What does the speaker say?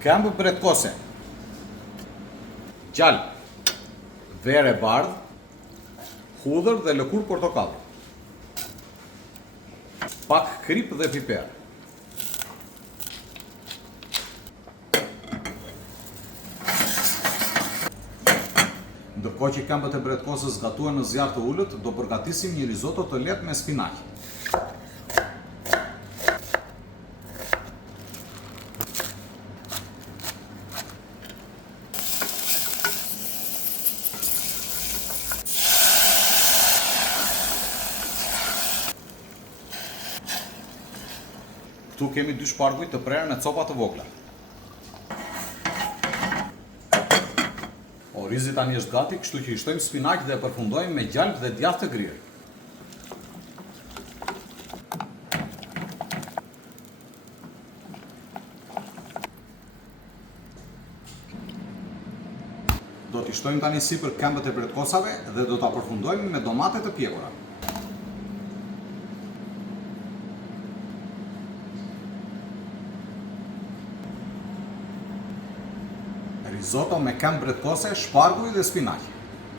Këmbë bretkose, gjallë, verë e bardhë, hudhër dhe lëkurë portokalli, pak krip dhe piper. Ndërkohë që këmbët e bretkosës gatuhen në zjarr të ulët, do përgatisim një risotto të lehtë me spinaq. Këtu kemi 2 shparguj të prerë në copa të vogla. Orizi tani është gati, kështu që i shtojmë spinaq dhe e përfundojmë me gjalpë dhe djathë të grirë. Do t'i shtojmë tani sipër këmbët e bretkosave dhe do t'a përfundojmë me domate të pjekura. Risotto me këmbë bretkose, shparguj dhe spinaq.